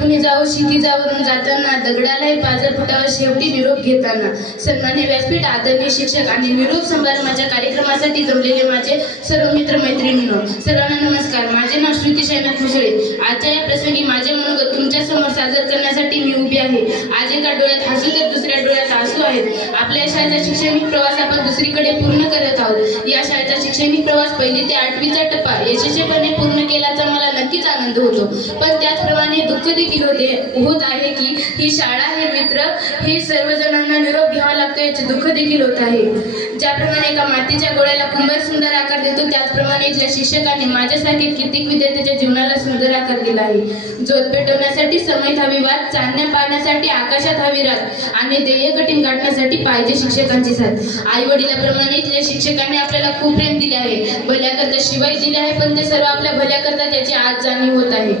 तुम्ही जाऊ शिकी जावरून जाताना दगडालाही पाजर फुटावर शेवटी निरोप घेताना. सन्मान्य व्यासपीठ आदरणीय शिक्षक आणि निरोप समारंभाच्या कार्यक्रमासाठी जमलेले माझे सर्व मित्र मैत्रिणींनो सर्वांना नमस्कार. माझे नाव श्रुती शैनाथ मुसळे. आजच्या या प्रसंगी माझे समोर सादर करण्यासाठी मी उभी आहे. आज एका डोळ्यात हसू तर दुसऱ्या डोळ्यात आसू आहेत आपल्या शाळेचा शैक्षणिक प्रवास आपण दुसरीकडे पूर्ण करत आहोत. या शाळेचा शैक्षणिक प्रवास पहिली ते आठवीचा टप्पा यशस्वीपणे पूर्ण केल्याचा मला नक्कीच आनंद होतो. पण त्याचप्रमाणे दुःख देखील होते होत आहे की ही शाळा हे मित्र हे सर्वजणांना निरोप घ्यावा लागतो याचे दुःख देखील होत आहे. ज्याप्रमाणे एका मातीच्या गोळ्याला कुंभार सुंदर आकार देतो त्याचप्रमाणे इथल्या शिक्षकांनी माझ्यासारखे कित्येक विद्यार्थ्याच्या जीवनाला सुंदर आकार दिला आहे. जोत पेटवण्यासाठी समयत हवी वाद चांदण्या पाळण्यासाठी आकाशात हवी रात आणि ध्येय कठीण गाठण्यासाठी पाहिजे शिक्षकांची साथ. आई वडिलाप्रमाणे इथल्या शिक्षकांनी आपल्याला खूप प्रेम दिले आहे. भल्याकरता शिवाय दिले आहे पण ते सर्व आपल्या भल्याकरता त्याची आज जाणीव होत आहे.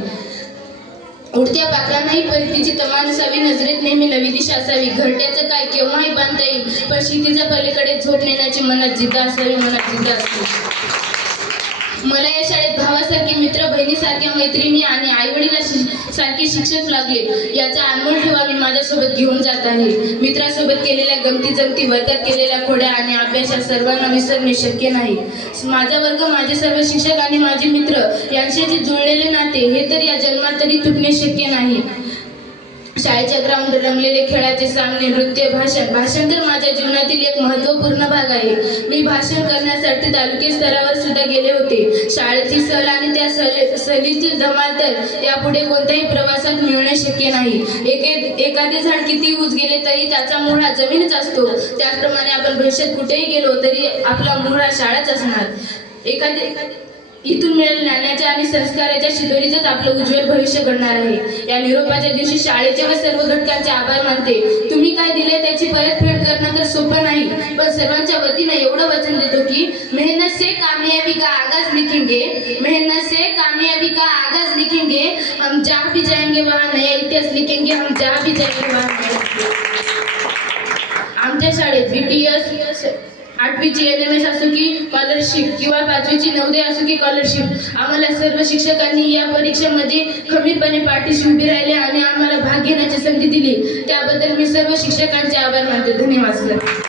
उडत्या पात्रांनाही परतीची तमान असावी नजरेत नेहमी नवी दिशा असावी. घरट्याचं काय केव्हाही बांधता येईल पण शेतीच्या पलीकडे झोप नेण्याची मनात जिद्द असावी मनात जिद्द असावी मला या भावासारखे मित्र बहिणीसारख्या मैत्रिणी आणि आई वडील सारखे शिक्षक लागले. याचा अनुभव ठेवा मी माझ्यासोबत घेऊन जात आहे. मित्रासोबत केलेल्या गमती जमती वर्गात केलेल्या खोड्या आणि अभ्यासात सर्वांना विसरणे शक्य नाही. माझा वर्ग माझे सर्व शिक्षक आणि माझे मित्र यांच्याशी जुळलेले नाते हे तर या जन्मात तरी तुटणे शक्य नाही. शाळेच्या ग्राउंड रंगलेले खेळाचे सामने नृत्य भाषण. भाषण तर माझ्या जीवनातील एक महत्त्वपूर्ण भाग आहे. मी भाषण करण्यासाठी तालुके स्तरावर सुद्धा गेले होते. शाळेची सहल आणि त्या सहल सहलीतील धमाल तर यापुढे कोणत्याही प्रवासात मिळणे शक्य नाही. एके एखादे झाड किती उज गेले तरी त्याचा मूळ हा जमीनच असतो. त्याचप्रमाणे आपण भविष्यात कुठेही गेलो तरी आपला मूळ हा शाळाच असणार. एखादे इथून मिळेल ज्ञानाच्या आणि संस्काराच्या शिदोरीचंच आपलं उज्ज्वल भविष्य घडणार आहे. या निरोपाच्या दिवशी शाळेचे व सर्व घटकांचे आभार मानते. तुम्ही काय दिले त्याची परतफेड करणं तर सोपं नाही पण सर्वांच्या वतीने एवढं वचन देतो की मेहनत से कामयाबी का आगाज लिखेंगे मेहनत से कामयाबी का आगाज लिखेंगे हम जहाँ भी जाएंगे वहाँ नया इतिहास लिखेंगे हम जहाँ भी जाएंगे वहाँ आमच्या शाळेत बीटीएस आठवीची एन एम एस असो की स्कॉलरशिप किंवा पाचवीची नवदे असो की स्कॉलरशिप आम्हाला सर्व शिक्षकांनी या परीक्षेमध्ये खंबीरपणे पाठीशी उभी राहिले आणि आम्हाला भाग घेण्याची संधी दिली. त्याबद्दल मी सर्व शिक्षकांचे आभार मानते. धन्यवाद सर.